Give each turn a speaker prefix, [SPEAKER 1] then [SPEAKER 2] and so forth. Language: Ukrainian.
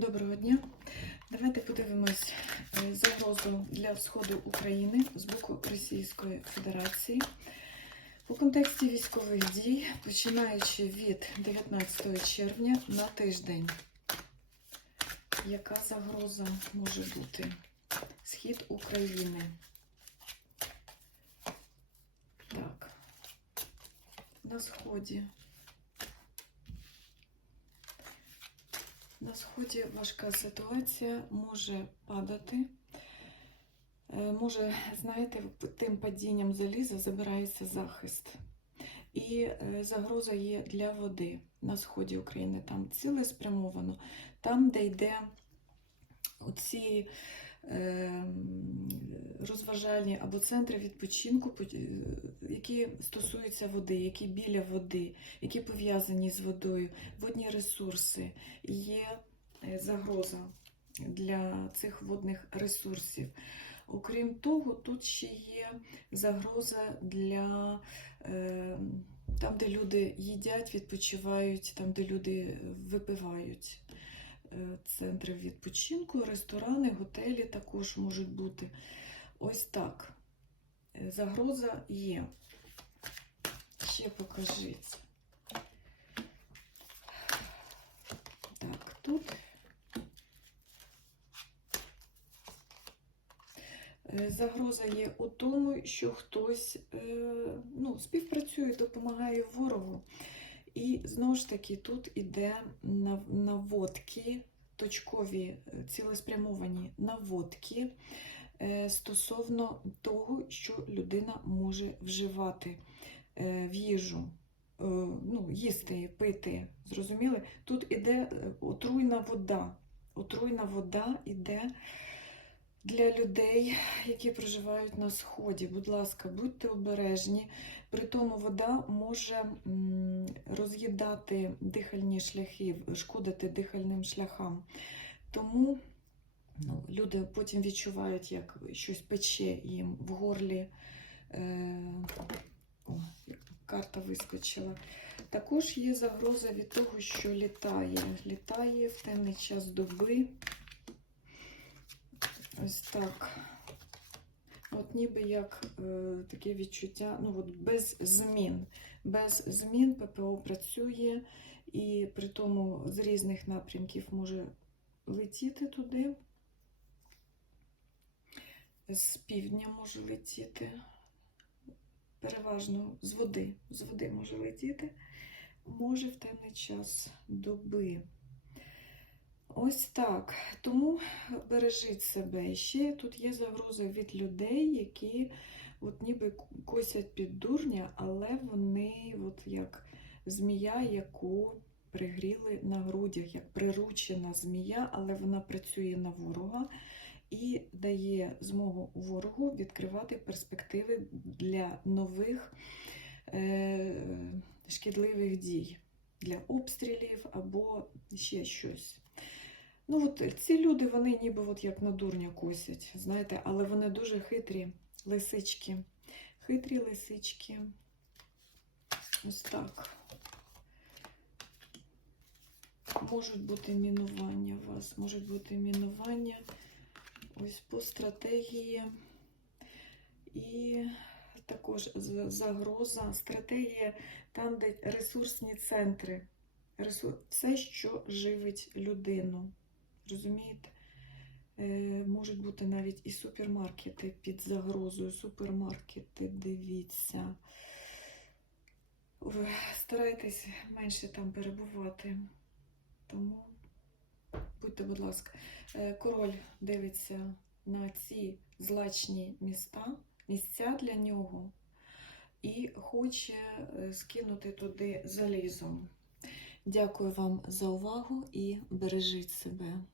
[SPEAKER 1] Доброго дня. Давайте подивимось е, загрозу для сходу України з боку Російської Федерації у контексті військових дій, починаючи від 19 червня на тиждень. Яка загроза може бути? Схід України. Так. На сході. На сході важка ситуація може падати. Е, Може, знаєте, тим падінням заліза забирається захист. І е, загроза є для води на сході України. Там цілеспрямовано, там, де йде оці розважальні або центри відпочинку, е, які стосуються води, які біля води, які пов'язані з водою, водні ресурси. Є е, загроза для цих водних ресурсів. Окрім того, тут ще є загроза для е, там, де люди їдять, відпочивають, там, де люди випивають. Е, Центри відпочинку, ресторани, готелі також можуть бути. Ось так. Е, Загроза є. Ще покажіть. Так, тут. Е, Загроза є у тому, що хтось ну, співпрацює, допомагає ворогу. І знову ж таки тут іде наводки, точкові, е, цілеспрямовані наводки е, стосовно того, що людина може вживати е, в їжу. Ну, їсти, пити, зрозуміли? Тут іде отруйна вода. Отруйна вода іде для людей, які проживають на сході. Будь ласка, будьте обережні. При тому вода може роз'їдати дихальні шляхи, шкодити дихальним шляхам. Тому ну, люди потім відчувають, як щось пече їм в горлі. Е, о, карта вискочила. Також є загроза від того, що літає. Літає в темний час доби. Ось так. От ніби як е, таке відчуття, ну от без змін. Без змін ППО працює і при тому з різних напрямків може летіти туди. З півдня може летіти. Переважно з води. З води може летіти. Може в темний час доби. Ось так. Тому бережіть себе. Ще тут є загроза від людей, які от ніби косять під дурня, але вони от як змія, яку пригріли на грудях, як приручена змія, але вона працює на ворога і дає змогу ворогу відкривати перспективи для нових е, шкідливих дій, для обстрілів або ще щось. Ну, от ці люди, вони ніби от як на дурня косять, знаєте, але вони дуже хитрі лисички. Хитрі лисички. Ось так. Можуть бути мінування у вас, можуть бути мінування ось по стратегії. І також загроза, стратегія там, де ресурсні центри. Все, що живить людину. Розумієте? Е, можуть бути навіть і супермаркети під загрозою. Супермаркети, дивіться. Старайтесь менше там перебувати. Тому будьте, будь ласка, Е, король дивиться на ці злачні міста, місця для нього і хоче е, скинути туди залізом. Дякую вам за увагу і бережіть себе.